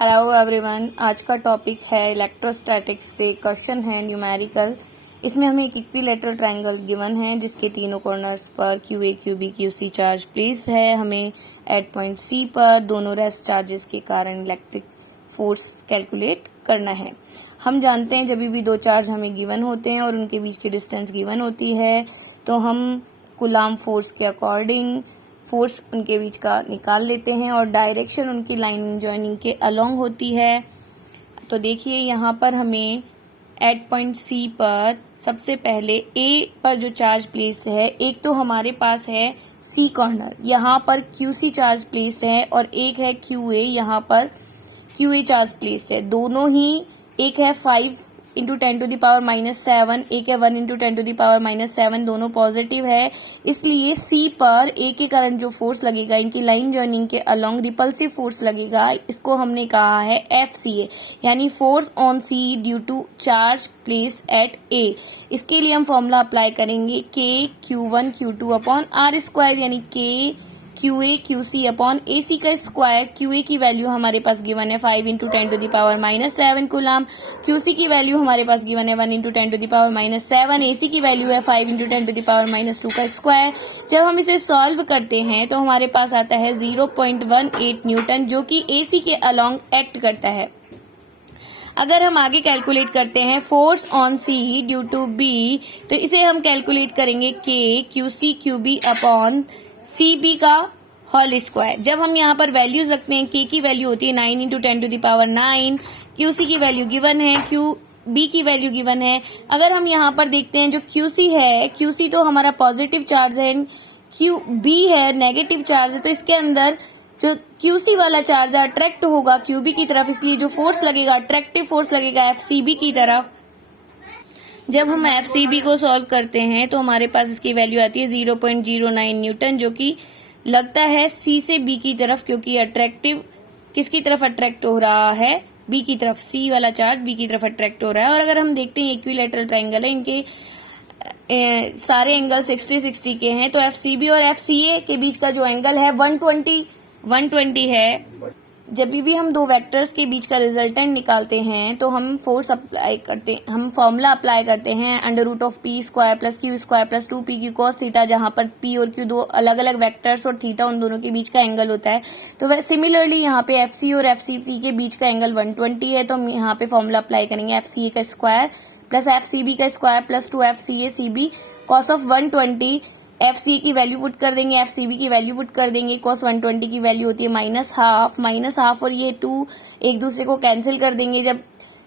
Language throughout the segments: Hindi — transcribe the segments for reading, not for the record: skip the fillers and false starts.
हेलो एवरीवन, आज का टॉपिक है इलेक्ट्रोस्टैटिक्स से क्वेश्चन है न्यूमेरिकल। इसमें हमें एक इक्विलेटरल ट्रायंगल गिवन है जिसके तीनों कॉर्नर्स पर q a q b q c charge placed है। हमें एट पॉइंट सी पर दोनों रेस्ट चार्जेस के कारण इलेक्ट्रिक फोर्स कैलकुलेट करना है। हम जानते हैं जब भी दो चार्ज हमें गिवन होते हैं और उनके बीच की डिस्टेंस गिवन होती है तो हम कूलाम फोर्स के अकॉर्डिंग फोर्स उनके बीच का निकाल लेते हैं और डायरेक्शन उनकी लाइन जॉइनिंग के अलोंग होती है। तो देखिए यहाँ पर हमें एट पॉइंट सी पर सबसे पहले ए पर जो चार्ज प्लेस्ड है, एक तो हमारे पास है सी कॉर्नर, यहाँ पर क्यू सी चार्ज प्लेस्ड है और एक है क्यू ए, यहाँ पर क्यू ए चार्ज प्लेस्ड है। दोनों ही, एक है 5 इंटू 10⁻⁷, एक है 1 इंटू 10⁻⁷, दोनों पॉजिटिव है। इसलिए सी पर ए के कारण जो फोर्स लगेगा, इनकी लाइन जॉइनिंग के अलोंग रिपल्सिव फोर्स लगेगा, इसको हमने कहा है FCA, यानी force on C due to charge placed at A. इसके लिए हम फॉर्मूला अप्लाई करेंगे K Q1 Q2 upon R², यानी K QA QC upon AC का स्क्वायर। QA की वैल्यू हमारे पास गिवन है 5 इंटू 10⁻⁷ कूलाम, QC की वैल्यू हमारे पास गिवन है 1 इंटू 10⁻⁷, AC की वैल्यू है 5 इंटू 10⁻² का स्क्वायर। जब हम इसे सॉल्व करते हैं तो हमारे पास आता है 0.18 न्यूटन, जो कि AC के अलोंग एक्ट करता है। अगर हम आगे कैलकुलेट करते हैं force on C due to b, तो इसे हम कैलकुलेट करेंगे K QC QB upon CB का होल स्क्वायर। जब हम यहाँ पर वैल्यूज रखते हैं, K की वैल्यू होती है 9 इंटू 10⁹, QC की वैल्यू गिवन है, QB की वैल्यू गिवन है। अगर हम यहाँ पर देखते हैं जो QC है, QC तो हमारा पॉजिटिव चार्ज है, QB है नेगेटिव चार्ज है, तो इसके अंदर जो QC वाला चार्ज है अट्रैक्ट होगा QB की तरफ, इसलिए जो फोर्स लगेगा, अट्रैक्टिव फोर्स लगेगा FCB की तरफ। जब हम FCB को सॉल्व करते हैं तो हमारे पास इसकी वैल्यू आती है 0.09 न्यूटन, जो कि लगता है C से B की तरफ, क्योंकि अट्रैक्टिव किसकी तरफ अट्रैक्ट हो रहा है, B की तरफ। C वाला चार्ज B की तरफ अट्रैक्ट हो रहा है। और अगर हम देखते हैं इक्विलेटरल ट्रायंगल है, इनके सारे एंगल 60-60 के हैं, तो FCB और FCA के बीच का जो एंगल है 120 है। जब भी हम दो वेक्टर्स के बीच का रिजल्टेंट निकालते हैं तो हम फोर्स अप्लाई करते हैं, हम फॉर्मूला अप्लाई करते हैं √P² + Q² + 2PQ cos theta, जहां पर P और Q दो अलग अलग वेक्टर्स और थीटा उन दोनों के बीच का एंगल होता है। तो सिमिलरली यहाँ पे FC और FCP के बीच का एंगल 120 है, तो हम यहाँ पे फॉर्मूला अप्लाई करेंगे FCA का स्क्वायर प्लस FCB का square plus 2FCA CB cos of 120। FCA की वैल्यू पुट कर देंगे, FCB की वैल्यू पुट कर देंगे। cos 120 की वैल्यू होती है -हाफ और ये 2 एक दूसरे को कैंसिल कर देंगे। जब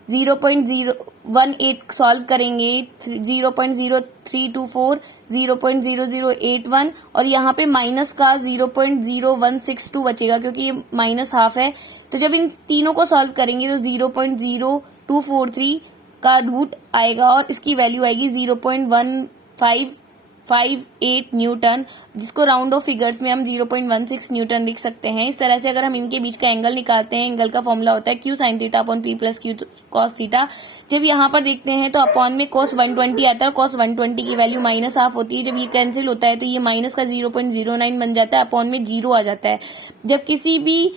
0.018 सॉल्व करेंगे, 0.0324, 0.0081 और यहाँ पे माइनस का 0.0162 बचेगा, क्योंकि ये माइनस हाफ है। तो जब इन तीनों को सॉल्व करेंगे तो 0.0243 का रूट आएगा और इसकी वैल्यू आएगी 0.1558 न्यूटन, जिसको राउंड ऑफ फिगर्स में हम 0.16 न्यूटन लिख सकते हैं। इस तरह से अगर हम इनके बीच का एंगल निकालते हैं, एंगल का फॉर्मूला होता है Q sin theta upon P + Q cos theta. जब यहाँ पर देखते हैं तो अपॉन में cos 120 आता है, cos 120 की वैल्यू -हाफ होती है। जब ये कैंसिल होता है तो ये माइनस का 0.09 बन जाता है, अपॉन में 0 आ जाता है। जब किसी भी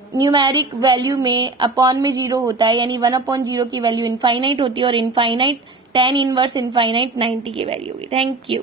न्यूमेरिक वैल्यू में अपॉन में 0 होता है, यानी 1/0 की वैल्यू इनफाइनाइट होती है और इनफाइनाइट tan 1 ∞ 90 की वैल्यू होगी। Thank you.